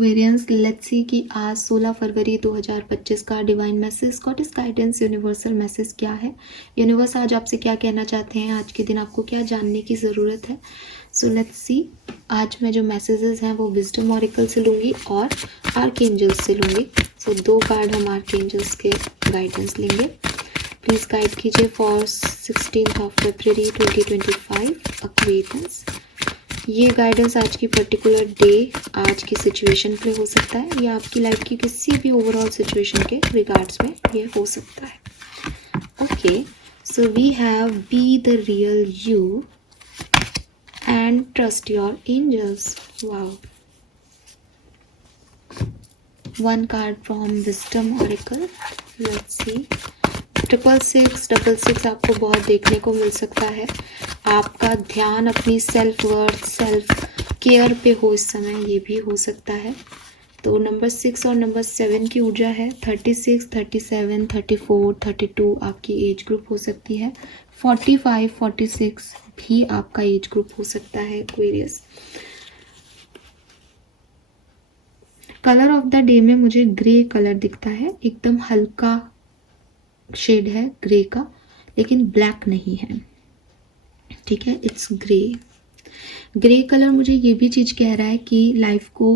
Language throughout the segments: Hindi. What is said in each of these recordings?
वेरियंस लेट्स सी कि आज 16 फरवरी 2025 का divine message God is guidance universal message क्या है। यूनिवर्स आज आपसे क्या कहना चाहते हैं, आज के दिन आपको क्या जानने की ज़रूरत है। So let's see. आज मैं जो मैसेजेस हैं वो विजडम ऑरिकल से लूँगी और आर्कएंजल्स से लूँगी। सो 2 कार्ड हम आर्कएंजल्स के गाइडेंस लेंगे। प्लीज़ गाइड कीजिए फॉर 16 फरवरी 2025 एक्वेरियंस। ये गाइडेंस आज की पर्टिकुलर डे, आज की सिचुएशन पे हो सकता है या आपकी लाइफ की किसी भी ओवरऑल सिचुएशन के रिगार्ड्स में ये हो सकता है। Okay, so we have be the real you and trust your angels. Wow, 1 card from wisdom oracle. Let's see. 666 आपको बहुत देखने को मिल सकता है। आपका ध्यान अपनी सेल्फ वर्थ, सेल्फ केयर पे हो इस समय, ये भी हो सकता है। तो नंबर 6 और नंबर 7 की ऊर्जा है। 36, 37, 34, 32 आपकी एज ग्रुप हो सकती है। 45, 46 भी आपका एज ग्रुप हो सकता है Aquarius. Colour of the day में मुझे ग्रे कलर दिखता है, एकदम हल्का शेड है ग्रे का, लेकिन ब्लैक नहीं है। ठीक है, इट्स ग्रे। ग्रे कलर मुझे ये भी चीज़ कह रहा है कि लाइफ को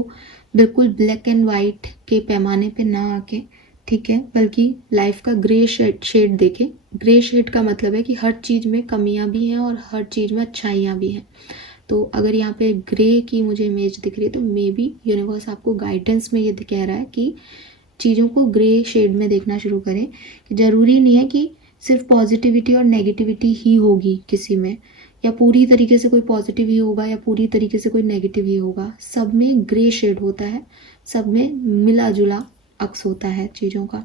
बिल्कुल ब्लैक एंड वाइट के पैमाने पे ना आके, ठीक है, बल्कि लाइफ का ग्रे शेड देखे। ग्रे शेड का मतलब है कि हर चीज़ में कमियां भी हैं और हर चीज़ में अच्छाइयाँ भी हैं। तो अगर यहाँ पे ग्रे की मुझे इमेज दिख रही है तो मे बी यूनिवर्स आपको गाइडेंस में ये कह रहा है कि चीज़ों को ग्रे शेड में देखना शुरू करें। कि ज़रूरी नहीं है कि सिर्फ पॉजिटिविटी और नेगेटिविटी ही होगी किसी में, या पूरी तरीके से कोई पॉजिटिव ही होगा या पूरी तरीके से कोई नेगेटिव ही होगा। सब में ग्रे शेड होता है, सब में मिला जुला अक्स होता है चीज़ों का।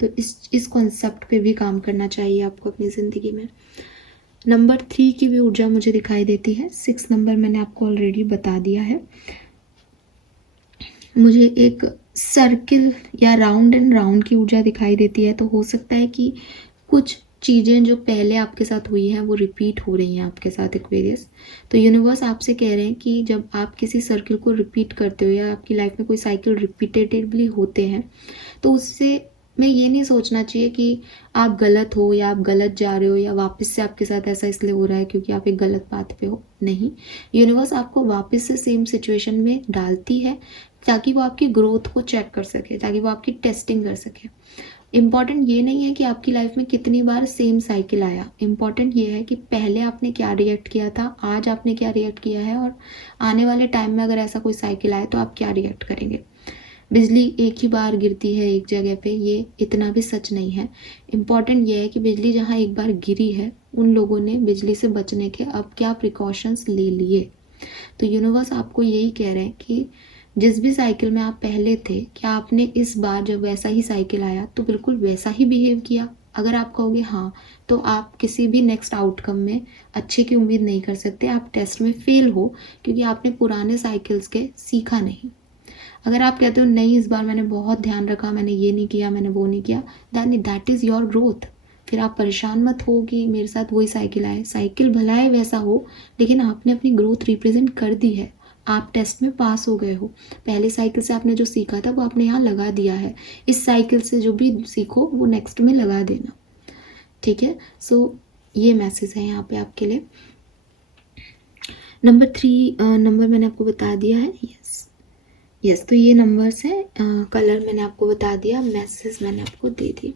तो इस कॉन्सेप्ट पे भी काम करना चाहिए आपको अपनी ज़िंदगी में। नंबर 3 की भी ऊर्जा मुझे दिखाई देती है। 6 नंबर मैंने आपको ऑलरेडी बता दिया है। मुझे एक सर्किल या राउंड एंड राउंड की ऊर्जा दिखाई देती है। तो हो सकता है कि कुछ चीज़ें जो पहले आपके साथ हुई हैं वो रिपीट हो रही हैं आपके साथ एक्वेरियस। तो यूनिवर्स आपसे कह रहे हैं कि जब आप किसी सर्किल को रिपीट करते हो या आपकी लाइफ में कोई साइकिल रिपीटेटिवली होते हैं तो उससे में ये नहीं सोचना चाहिए कि आप गलत हो या आप गलत जा रहे हो या वापस से आपके साथ ऐसा इसलिए हो रहा है क्योंकि आप एक गलत बात पे हो। नहीं, यूनिवर्स आपको वापस से सेम सिचुएशन में डालती है ताकि वो आपकी ग्रोथ को चेक कर सके, ताकि वो आपकी टेस्टिंग कर सके। इम्पॉर्टेंट ये नहीं है कि आपकी लाइफ में कितनी बार सेम साइकिल आया, इम्पॉर्टेंट ये है कि पहले आपने क्या रिएक्ट किया था, आज आपने क्या रिएक्ट किया है, और आने वाले टाइम में अगर ऐसा कोई साइकिल आए तो आप क्या रिएक्ट करेंगे। बिजली एक ही बार गिरती है एक जगह पे, ये इतना भी सच नहीं है। इम्पॉर्टेंट ये है कि बिजली जहाँ एक बार गिरी है उन लोगों ने बिजली से बचने के अब क्या प्रिकॉशंस ले लिए। तो यूनिवर्स आपको यही कह रहे हैं कि जिस भी साइकिल में आप पहले थे, क्या आपने इस बार जब वैसा ही साइकिल आया तो बिल्कुल वैसा ही बिहेव किया। अगर आप कहोगे हाँ, तो आप किसी भी नेक्स्ट आउटकम में अच्छे की उम्मीद नहीं कर सकते। आप टेस्ट में फेल हो क्योंकि आपने पुराने साइकिल्स के सीखा नहीं। अगर आप कहते हो नहीं, इस बार मैंने बहुत ध्यान रखा, मैंने ये नहीं किया, मैंने वो नहीं किया, दैट इज़ योर ग्रोथ। फिर आप परेशान मत हो कि मेरे साथ वही साइकिल आए। साइकिल भला है वैसा हो, लेकिन आपने अपनी ग्रोथ रिप्रेजेंट कर दी है। आप टेस्ट में पास हो गए हो। पहले साइकिल से आपने जो सीखा था वो आपने यहाँ लगा दिया है। इस साइकिल से जो भी सीखो वो नेक्स्ट में लगा देना। ठीक है, सो ये मैसेज है यहाँ पे आपके लिए। नंबर 3 नंबर मैंने आपको बता दिया है। यस, तो ये नंबर्स हैं। कलर मैंने आपको बता दिया, मैसेज मैंने आपको दे दी।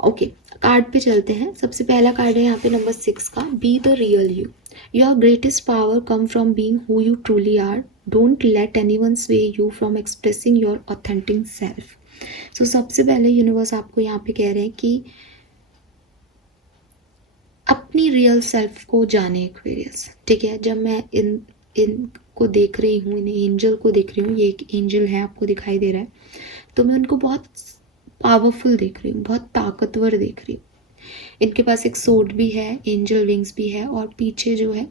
ओके, कार्ड पे चलते हैं। सबसे पहला कार्ड है यहाँ पे नंबर 6 का, be the real you. Your greatest power come from being who you truly are. Don't let anyone sway you from expressing your authentic self. So सबसे पहले यूनिवर्स आपको यहाँ पे कह रहे हैं कि अपनी रियल सेल्फ को जाने एक्वेरियस। ठीक है, जब मैं इन को देख रही हूँ, इन एंजल को देख रही हूँ, ये एक एंजल है आपको दिखाई दे रहा है, तो मैं उनको बहुत पावरफुल देख रही हूँ, बहुत ताकतवर देख रही हूँ। इनके पास एक सोर्ड भी है, एंजल विंग्स भी है, और पीछे जो है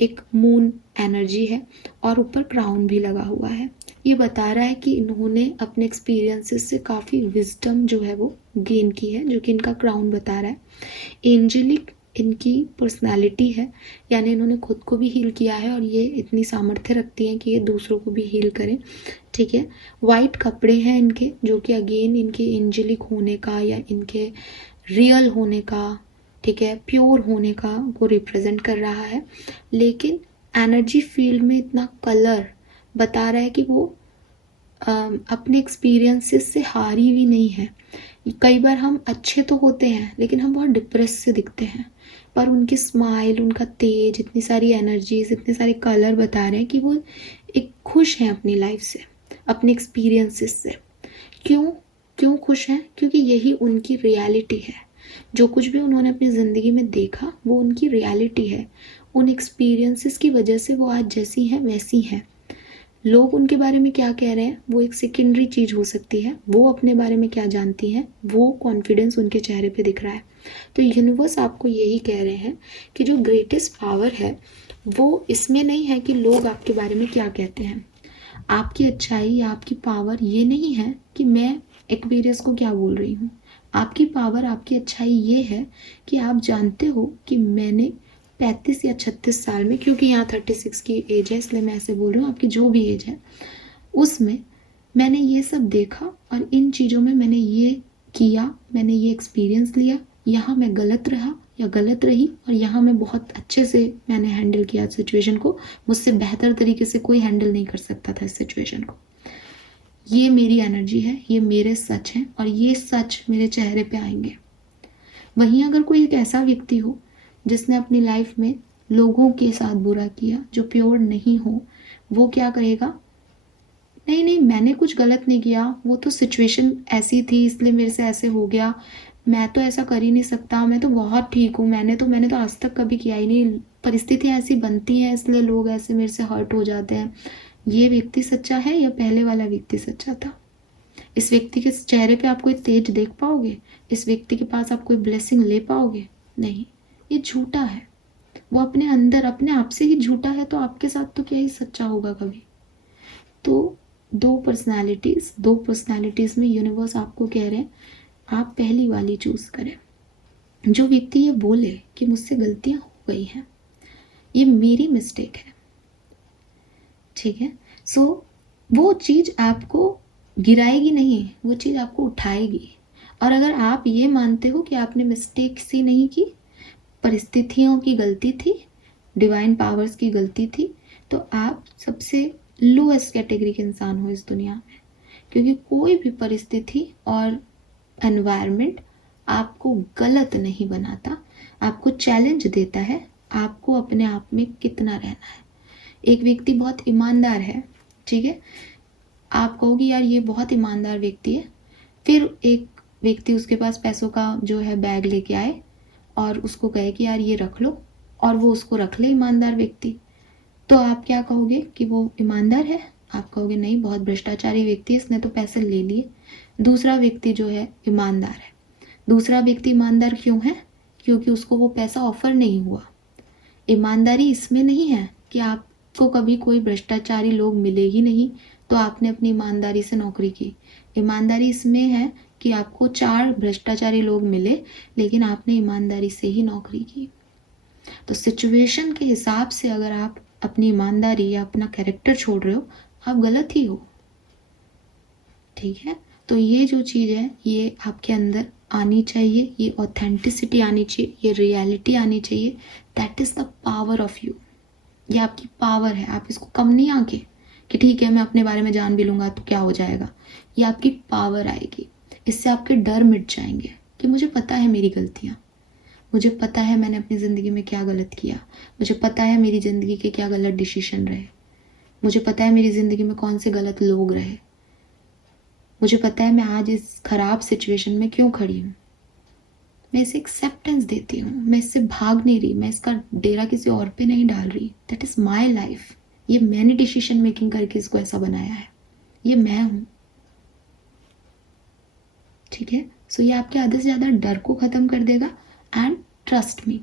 एक मून एनर्जी है और ऊपर क्राउन भी लगा हुआ है। ये बता रहा है कि इन्होंने अपने एक्सपीरियंसेस से काफ़ी विजडम जो है वो गेन की है, जो कि इनका क्राउन बता रहा है। एंजलिक इनकी पर्सनालिटी है, यानी इन्होंने खुद को भी हील किया है और ये इतनी सामर्थ्य रखती हैं कि ये दूसरों को भी हील करें। ठीक है। वाइट कपड़े हैं इनके, जो कि अगेन इनके एंजेलिक होने का या इनके रियल होने का, ठीक है, प्योर होने का वो रिप्रेजेंट कर रहा है। लेकिन एनर्जी फील्ड में इतना कलर बता रहा है कि वो अपने एक्सपीरियंसेस से हारी हुई नहीं है। कई बार हम अच्छे तो होते हैं लेकिन हम बहुत डिप्रेस से दिखते हैं, पर उनकी स्माइल, उनका तेज, इतनी सारी एनर्जीज, इतने सारे कलर बता रहे हैं कि वो एक खुश हैं अपनी लाइफ से, अपने एक्सपीरियंसेस से। क्यों क्यों खुश हैं? क्योंकि यही उनकी रियलिटी है। जो कुछ भी उन्होंने अपनी ज़िंदगी में देखा वो उनकी रियलिटी है। उन एक्सपीरियंसेस की वजह से वो आज जैसी हैं वैसी हैं। लोग उनके बारे में क्या कह रहे हैं वो एक सेकेंडरी चीज़ हो सकती है। वो अपने बारे में क्या जानती हैं, वो कॉन्फिडेंस उनके चेहरे पे दिख रहा है। तो यूनिवर्स आपको यही कह रहे हैं कि जो ग्रेटेस्ट पावर है वो इसमें नहीं है कि लोग आपके बारे में क्या कहते हैं। आपकी अच्छाई या आपकी पावर ये नहीं है कि मैं एक्वेरियस को क्या बोल रही हूँ। आपकी पावर, आपकी अच्छाई ये है कि आप जानते हो कि मैंने 35 या 36 साल में, क्योंकि यहाँ 36 की एज है इसलिए मैं ऐसे बोल रही हूँ, आपकी जो भी एज है उसमें मैंने ये सब देखा और इन चीज़ों में मैंने ये किया, मैंने ये एक्सपीरियंस लिया। यहाँ मैं गलत रहा या गलत रही और यहाँ मैं बहुत अच्छे से मैंने हैंडल किया सिचुएशन को। मुझसे बेहतर तरीके से कोई हैंडल नहीं कर सकता था इस सिचुएशन को। ये मेरी एनर्जी है, ये मेरे सच हैं और ये सच मेरे चेहरे पे आएंगे। वहीं अगर कोई एक ऐसा व्यक्ति हो जिसने अपनी लाइफ में लोगों के साथ बुरा किया, जो प्योर नहीं हो, वो क्या कहेगा? नहीं नहीं, मैंने कुछ गलत नहीं किया, वो तो सिचुएशन ऐसी थी इसलिए मेरे से ऐसे हो गया, मैं तो ऐसा कर ही नहीं सकता, मैं तो बहुत ठीक हूँ, मैंने तो आज तक कभी किया ही नहीं, परिस्थितियाँ ऐसी बनती हैं इसलिए लोग ऐसे मेरे से हर्ट हो जाते हैं। ये व्यक्ति सच्चा है या पहले वाला व्यक्ति सच्चा था? इस व्यक्ति के चेहरे पे आप कोई तेज देख पाओगे? इस व्यक्ति के पास आप कोई ब्लेसिंग ले पाओगे? नहीं, ये झूठा है। वो अपने अंदर अपने आप से ही झूठा है, तो आपके साथ तो क्या ही सच्चा होगा कभी। तो दो पर्सनालिटीज़ में यूनिवर्स आपको कह रहे हैं आप पहली वाली चूज़ करें। जो व्यक्ति ये बोले कि मुझसे गलतियाँ हो गई हैं, ये मेरी मिस्टेक है, ठीक है, सो वो चीज़ आपको गिराएगी नहीं, वो चीज़ आपको उठाएगी। और अगर आप ये मानते हो कि आपने मिस्टेक सी नहीं की, परिस्थितियों की गलती थी, डिवाइन पावर्स की गलती थी, तो आप सबसे लोएस्ट कैटेगरी के इंसान हो इस दुनिया में। क्योंकि कोई भी परिस्थिति और एनवायरनमेंट आपको गलत नहीं बनाता, आपको चैलेंज देता है आपको अपने आप में कितना रहना है। एक व्यक्ति बहुत ईमानदार है, ठीक है, आप कहोगे यार ये बहुत ईमानदार व्यक्ति है, फिर एक व्यक्ति उसके पास पैसों का जो है बैग लेके आए और उसको कहे कि यार ये रख लो, और वो उसको रख ले, ईमानदार व्यक्ति, तो आप क्या कहोगे कि वो ईमानदार है? आप कहोगे नहीं, बहुत भ्रष्टाचारी व्यक्ति है, इसने तो पैसे ले लिए। दूसरा व्यक्ति जो है ईमानदार है। दूसरा व्यक्ति ईमानदार क्यों है? क्योंकि उसको वो पैसा ऑफर नहीं हुआ। ईमानदारी इसमें नहीं है कि आपको कभी कोई भ्रष्टाचारी लोग मिले ही नहीं तो आपने अपनी ईमानदारी से नौकरी की। ईमानदारी इसमें है कि आपको 4 भ्रष्टाचारी लोग मिले लेकिन आपने ईमानदारी से ही नौकरी की। तो सिचुएशन के हिसाब से अगर आप अपनी ईमानदारी या अपना कैरेक्टर छोड़ रहे हो, आप गलत ही हो, ठीक है। तो ये जो चीज़ है ये आपके अंदर आनी चाहिए, ये ऑथेंटिसिटी आनी चाहिए, ये रियलिटी आनी चाहिए। That is the power of you. ये आपकी पावर है, आप इसको कम नहीं आके कि ठीक है मैं अपने बारे में जान भी लूँगा तो क्या हो जाएगा। ये आपकी पावर आएगी, इससे आपके डर मिट जाएंगे कि मुझे पता है मेरी गलतियाँ, मुझे पता है मैंने अपनी ज़िंदगी में क्या गलत किया, मुझे पता है मेरी ज़िंदगी के क्या गलत डिसीजन रहे, मुझे पता है मेरी ज़िंदगी में कौन से गलत लोग रहे, मुझे पता है मैं आज इस ख़राब सिचुएशन में क्यों खड़ी हूँ। मैं इसे एक्सेप्टेंस देती हूँ, मैं इससे भाग नहीं रही, मैं इसका डेरा किसी और पे नहीं डाल रही। That is my life. ये मैंने डिसीजन मेकिंग करके इसको ऐसा बनाया है, ये मैं हूँ, ठीक है। सो ये आपके आधे से ज़्यादा डर को ख़त्म कर देगा। एंड ट्रस्ट मी,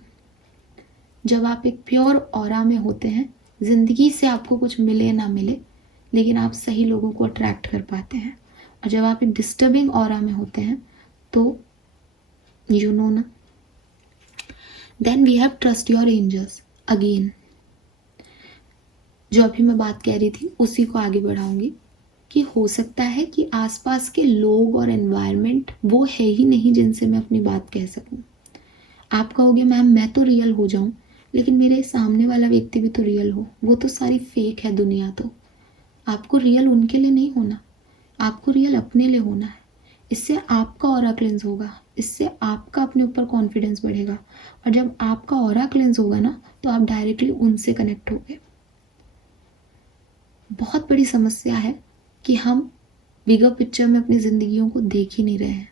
जब आप एक प्योर ऑरा में होते हैं, ज़िंदगी से आपको कुछ मिले ना मिले लेकिन आप सही लोगों को अट्रैक्ट कर पाते हैं। और जब आप एक डिस्टर्बिंग ऑरा में होते हैं तो यू नो ना, then we have trust your angels. Again जो अभी मैं बात कह रही थी उसी को आगे बढ़ाऊंगी कि हो सकता है कि आसपास के लोग और एनवायरनमेंट वो है ही नहीं जिनसे मैं अपनी बात कह सकूं। आप कहोगे मैम मैं तो रियल हो जाऊं, लेकिन मेरे सामने वाला व्यक्ति भी तो रियल हो। वो तो सारी फेक है दुनिया। तो आपको रियल उनके लिए नहीं होना, आपको रियल अपने लिए होना है। इससे आपका ऑरा क्लेंस होगा, इससे आपका अपने ऊपर कॉन्फिडेंस बढ़ेगा। और जब आपका ऑरा क्लेंस होगा ना, तो आप डायरेक्टली उनसे कनेक्ट होगे। बहुत बड़ी समस्या है कि हम बिगर पिक्चर में अपनी ज़िंदगियों को देख ही नहीं रहे हैं।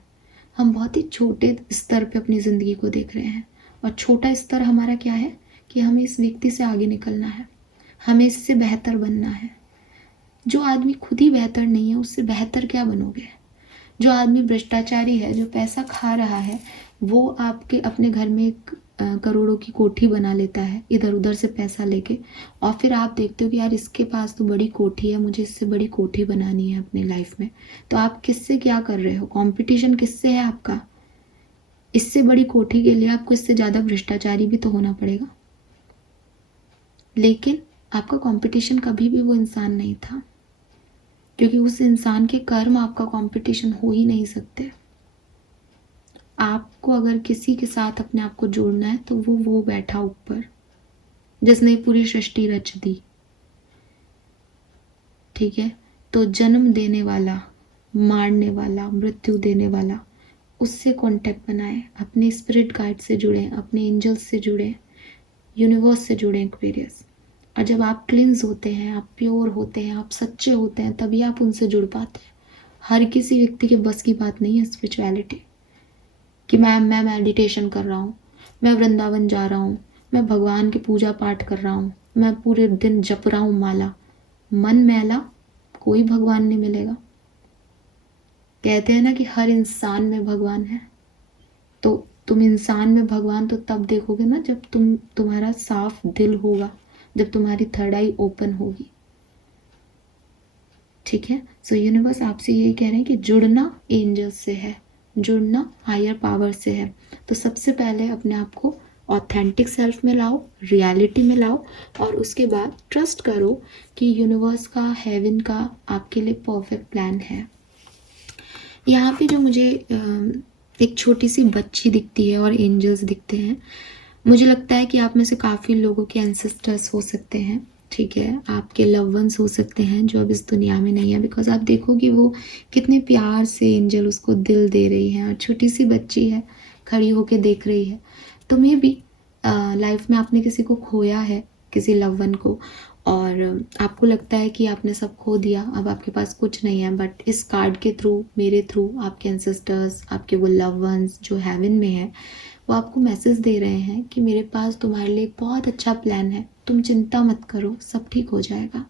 हम बहुत ही छोटे स्तर पे अपनी ज़िंदगी को देख रहे हैं। और छोटा स्तर हमारा क्या है कि हमें इस व्यक्ति से आगे निकलना है, हमें इससे बेहतर बनना है। जो आदमी खुद ही बेहतर नहीं है, उससे बेहतर क्या बनोगे? जो आदमी भ्रष्टाचारी है, जो पैसा खा रहा है, वो आपके अपने घर में एक करोड़ों की कोठी बना लेता है इधर उधर से पैसा लेके, और फिर आप देखते हो कि यार इसके पास तो बड़ी कोठी है, मुझे इससे बड़ी कोठी बनानी है अपनी लाइफ में। तो आप किससे क्या कर रहे हो? कंपटीशन किससे है आपका? इससे बड़ी कोठी के लिए आपको इससे ज़्यादा भ्रष्टाचारी भी तो होना पड़ेगा। लेकिन आपका कंपटीशन कभी भी वो इंसान नहीं था, क्योंकि उस इंसान के कर्म आपका कंपटीशन हो ही नहीं सकते। आपको अगर किसी के साथ अपने आप को जोड़ना है तो वो बैठा ऊपर जिसने पूरी सृष्टि रच दी, ठीक है? तो जन्म देने वाला, मारने वाला, मृत्यु देने वाला, उससे कांटेक्ट बनाए, अपने स्पिरिट गाइड से जुड़े, अपने एंजल्स से जुड़े, यूनिवर्स से जुड़े एक्वेरियस। और जब आप क्लींस होते हैं, आप प्योर होते हैं, आप सच्चे होते हैं, तभी आप उनसे जुड़ पाते हैं। हर किसी व्यक्ति के बस की बात नहीं है स्पिरिचुअलिटी कि मैं मेडिटेशन कर रहा हूँ, मैं वृंदावन जा रहा हूँ, मैं भगवान की पूजा पाठ कर रहा हूँ, मैं पूरे दिन जप रहा हूँ माला। मन मैला, कोई भगवान नहीं मिलेगा। कहते हैं ना कि हर इंसान में भगवान है। तो तुम इंसान में भगवान तो तब देखोगे ना जब तुम्हारा साफ दिल होगा, जब तुम्हारी थर्ड आई ओपन होगी। ठीक है? सो यूनिवर्स आपसे यही कह रहे हैं कि जुड़ना एंजल्स से है, जुड़ना हायर पावर से है। तो सबसे पहले अपने आप को ऑथेंटिक सेल्फ में लाओ, रियलिटी में लाओ, और उसके बाद ट्रस्ट करो कि यूनिवर्स का, हेवन का आपके लिए परफेक्ट प्लान है। यहाँ पे जो मुझे एक छोटी सी बच्ची दिखती है और एंजल्स दिखते हैं, मुझे लगता है कि आप में से काफ़ी लोगों के एंसेस्टर्स हो सकते हैं। ठीक है, आपके लव वंस हो सकते हैं जो अब इस दुनिया में नहीं है। बिकॉज आप देखोगे वो कितने प्यार से एंजल उसको दिल दे रही है, और छोटी सी बच्ची है खड़ी होके देख रही है। तो मे बी लाइफ में आपने किसी को खोया है, किसी लव वन को, और आपको लगता है कि आपने सब खो दिया, अब आपके पास कुछ नहीं है। बट इस कार्ड के थ्रू, मेरे थ्रू, आपके एंसेस्टर्स, आपके वो लव वंस जो हेवन में है, वो आपको मैसेज दे रहे हैं कि मेरे पास तुम्हारे लिए एक बहुत अच्छा प्लान है, तुम चिंता मत करो, सब ठीक हो जाएगा।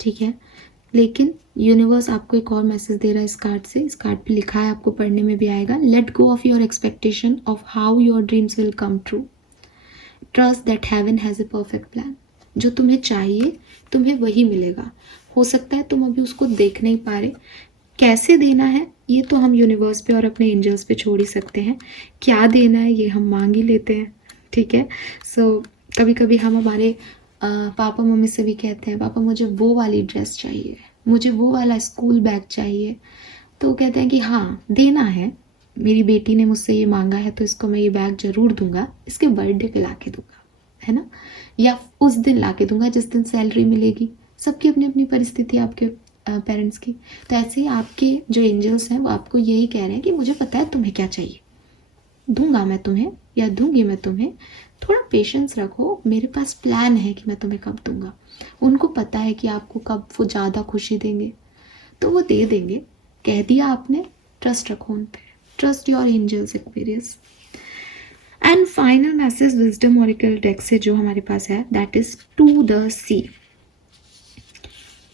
ठीक है? लेकिन यूनिवर्स आपको एक और मैसेज दे रहा है इस कार्ड से। इस कार्ड पे लिखा है, आपको पढ़ने में भी आएगा, let go of your expectation of how your dreams will come true, trust that heaven has a perfect plan. जो तुम्हें चाहिए तुम्हें वही मिलेगा। हो सकता है तुम अभी उसको देख नहीं पा रहे, कैसे देना है ये तो हम यूनिवर्स पे और अपने एंजल्स पे छोड़ ही सकते हैं। क्या देना है ये हम मांग ही लेते हैं। ठीक है? सो कभी कभी हम हमारे पापा मम्मी से भी कहते हैं, पापा मुझे वो वाली ड्रेस चाहिए, मुझे वो वाला स्कूल बैग चाहिए। तो कहते हैं कि हाँ देना है, मेरी बेटी ने मुझसे ये मांगा है तो इसको मैं ये बैग ज़रूर दूंगा, इसके बर्थडे पे ला के दूंगा, है ना, या उस दिन ला के दूंगा जिस दिन सैलरी मिलेगी। सबकी अपनी अपनी परिस्थिति, आपके पेरेंट्स की। तो ऐसे ही आपके जो एंजल्स हैं वो आपको यही कह रहे हैं कि मुझे पता है तुम्हें क्या चाहिए, दूंगा मैं तुम्हें या दूंगी मैं तुम्हें, थोड़ा पेशेंस रखो, मेरे पास प्लान है कि मैं तुम्हें कब दूंगा। उनको पता है कि आपको कब वो ज़्यादा खुशी देंगे, तो वो दे देंगे। कह दिया आपने, ट्रस्ट रखो उन पे, trust your angels Aquarius. And final message wisdom oracle deck से जो हमारे पास है, that is to the sea.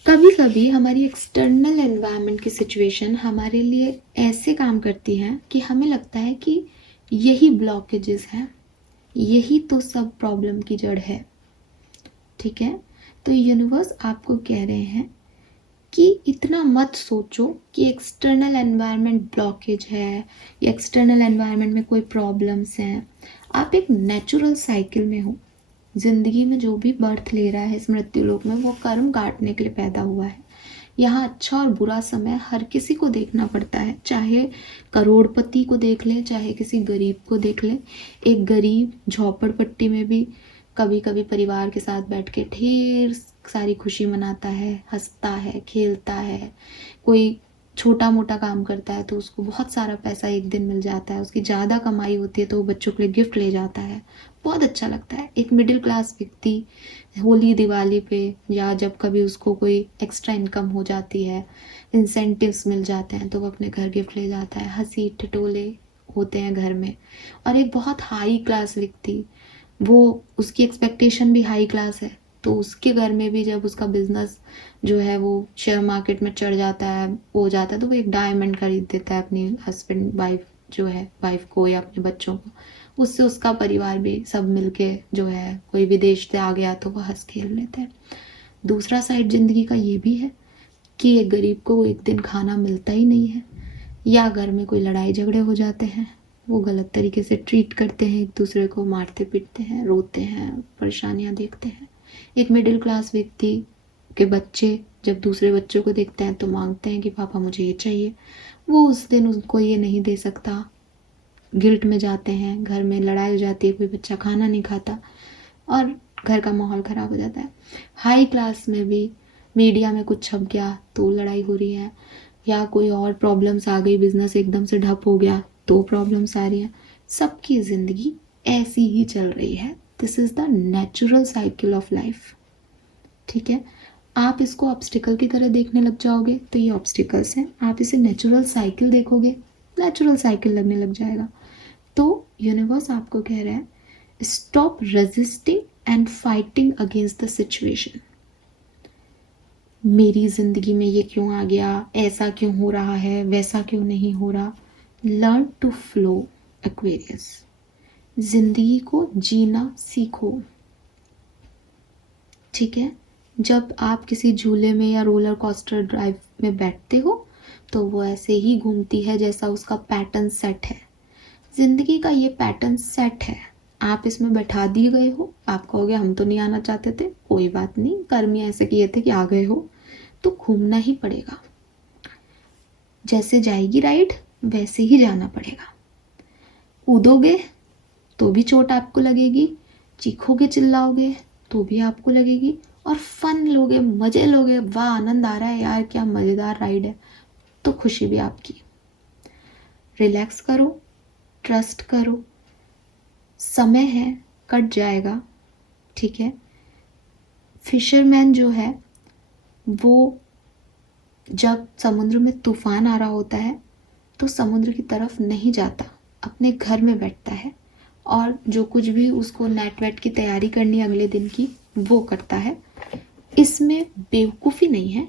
कभी कभी हमारी एक्सटर्नल एनवायरनमेंट की सिचुएशन हमारे लिए ऐसे काम करती है कि हमें लगता है कि यही ब्लॉकेजेस हैं, यही तो सब प्रॉब्लम की जड़ है। ठीक है? तो यूनिवर्स आपको कह रहे हैं कि इतना मत सोचो कि एक्सटर्नल एनवायरनमेंट ब्लॉकेज है या एक्सटर्नल एनवायरनमेंट में कोई प्रॉब्लम्स हैं। आप एक नेचुरल साइकिल में हो। जिंदगी में जो भी बर्थ ले रहा है इस मृत्यु लोक में, वो कर्म काटने के लिए पैदा हुआ है। यहाँ अच्छा और बुरा समय हर किसी को देखना पड़ता है, चाहे करोड़पति को देख लें, चाहे किसी गरीब को देख लें। एक गरीब झोपड़पट्टी में भी कभी कभी परिवार के साथ बैठ के ढेर सारी खुशी मनाता है, हंसता है, खेलता है। कोई छोटा मोटा काम करता है तो उसको बहुत सारा पैसा एक दिन मिल जाता है, उसकी ज़्यादा कमाई होती है तो वो बच्चों के लिए गिफ्ट ले जाता है, बहुत अच्छा लगता है। एक मिडिल क्लास व्यक्ति होली दिवाली पे या जब कभी उसको कोई एक्स्ट्रा इनकम हो जाती है, इंसेंटिव्स मिल जाते हैं, तो वो अपने घर गिफ्ट ले जाता है, हंसी ठिठोले होते हैं घर में। और एक बहुत हाई क्लास व्यक्ति, वो उसकी एक्सपेक्टेशन भी हाई क्लास है, तो उसके घर में भी जब उसका बिजनेस जो है वो शेयर मार्केट में चढ़ जाता है, हो जाता है, तो वो एक डायमंड खरीद देता है अपनी हस्बैंड वाइफ जो है, वाइफ को या अपने बच्चों को। उससे उसका परिवार भी सब मिलके जो है, कोई विदेश से आ गया तो वो हंस खेल लेते हैं। दूसरा साइड जिंदगी का ये भी है कि एक गरीब को एक दिन खाना मिलता ही नहीं है, या घर में कोई लड़ाई झगड़े हो जाते हैं, वो गलत तरीके से ट्रीट करते हैं, एक दूसरे को मारते पीटते हैं, रोते हैं, परेशानियां देखते हैं। एक मिडिल क्लास व्यक्ति के बच्चे जब दूसरे बच्चों को देखते हैं तो मांगते हैं कि पापा मुझे ये चाहिए, वो उस दिन उनको ये नहीं दे सकता, गिल्ट में जाते हैं, घर में लड़ाई हो जाती है, कोई बच्चा खाना नहीं खाता और घर का माहौल ख़राब हो जाता है। हाई क्लास में भी मीडिया में कुछ छप गया तो लड़ाई हो रही है, या कोई और प्रॉब्लम्स आ गई, बिजनेस एकदम से ठप हो गया तो प्रॉब्लम्स आ रही हैं। सबकी ज़िंदगी ऐसी ही चल रही है। This is the natural cycle of life. ठीक है, आप इसको ऑब्स्टिकल की तरह देखने लग जाओगे तो ये ऑब्स्टिकल्स हैं, आप इसे नेचुरल साइकिल देखोगे, नेचुरल साइकिल लगने लग जाएगा। तो यूनिवर्स आपको कह रहा है, stop resisting and fighting against the situation. मेरी ज़िंदगी में ये क्यों आ गया, ऐसा क्यों हो रहा है, वैसा क्यों नहीं हो रहा। Learn to flow Aquarius. ज़िंदगी को जीना सीखो। ठीक है, जब आप किसी झूले में या रोलर कोस्टर ड्राइव में बैठते हो तो वो ऐसे ही घूमती है जैसा उसका पैटर्न सेट है। ज़िंदगी का ये पैटर्न सेट है, आप इसमें बैठा दिए गए हो। आप कहोगे हम तो नहीं आना चाहते थे, कोई बात नहीं, कर्म ऐसे किए थे कि आ गए हो, तो घूमना ही पड़ेगा। जैसे जाएगी राइड वैसे ही जाना पड़ेगा। कूदोगे तो भी चोट आपको लगेगी, चीखोगे चिल्लाओगे तो भी आपको लगेगी, और फन लोगे, मज़े लोगे, वाह आनंद आ रहा है यार, क्या मज़ेदार राइड है, तो खुशी भी आपकी। रिलैक्स करो, ट्रस्ट करो, समय है, कट जाएगा। ठीक है, फिशरमैन जो है वो जब समुद्र में तूफान आ रहा होता है तो समुद्र की तरफ नहीं जाता, अपने घर में बैठता है और जो कुछ भी उसको नेट वेट की तैयारी करनी है अगले दिन की वो करता है। इसमें बेवकूफ़ी नहीं है,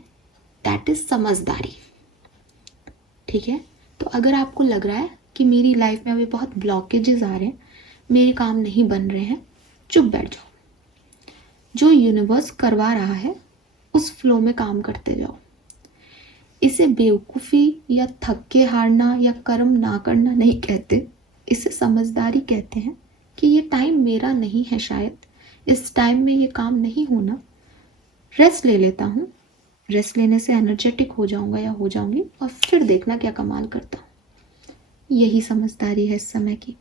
दैट इज़ समझदारी। ठीक है, तो अगर आपको लग रहा है कि मेरी लाइफ में अभी बहुत ब्लॉकेजेस आ रहे हैं, मेरे काम नहीं बन रहे हैं, चुप बैठ जाओ। जो यूनिवर्स करवा रहा है उस फ्लो में काम करते जाओ। इसे बेवकूफ़ी या थक के हारना या कर्म ना करना नहीं कहते, इसे समझदारी कहते हैं कि ये टाइम मेरा नहीं है, शायद इस टाइम में ये काम नहीं होना, रेस्ट ले लेता हूँ, रेस्ट लेने से एनर्जेटिक हो जाऊँगा या हो जाऊँगी और फिर देखना क्या कमाल करता हूँ। यही समझदारी है इस समय की।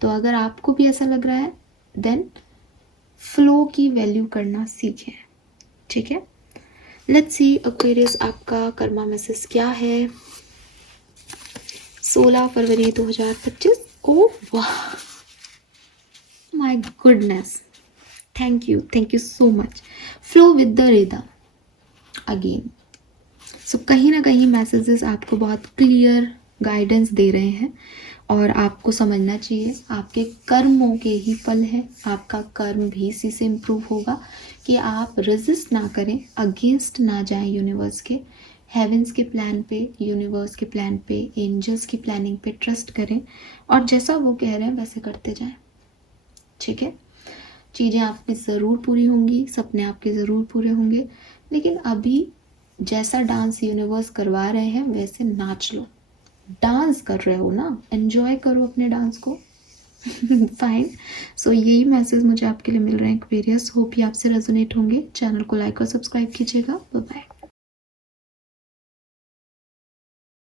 तो अगर आपको भी ऐसा लग रहा है देन फ्लो की वैल्यू करना सीखें। ठीक है, लेट्स सी एक्वेरियस आपका कर्मा मैसेज क्या है 16 फरवरी 2025। Oh wow, my goodness, thank you so much. Flow with the rhythm again. So कहीं ना कहीं मैसेजेस आपको बहुत क्लियर गाइडेंस दे रहे हैं और आपको समझना चाहिए आपके कर्मों के ही फल हैं। आपका कर्म भी इसी से इम्प्रूव होगा कि आप रेजिस्ट ना करें, अगेंस्ट ना जाएं यूनिवर्स के, हेवेंस के प्लान पे, यूनिवर्स के प्लान पे, एंजल्स की प्लानिंग पे ट्रस्ट करें और जैसा वो कह रहे हैं वैसे करते जाएं। ठीक है, चीज़ें आपकी ज़रूर पूरी होंगी, सपने आपके ज़रूर पूरे होंगे, लेकिन अभी जैसा डांस यूनिवर्स करवा रहे हैं वैसे नाच लो। डांस कर रहे हो ना, एंजॉय करो अपने डांस को। फाइन। सो यही मैसेज मुझे आपके लिए मिल रहे हैं एक्वेरियस। होप ये आपसे रेजोनेट होंगे। चैनल को लाइक और सब्सक्राइब कीजिएगा। Bye bye.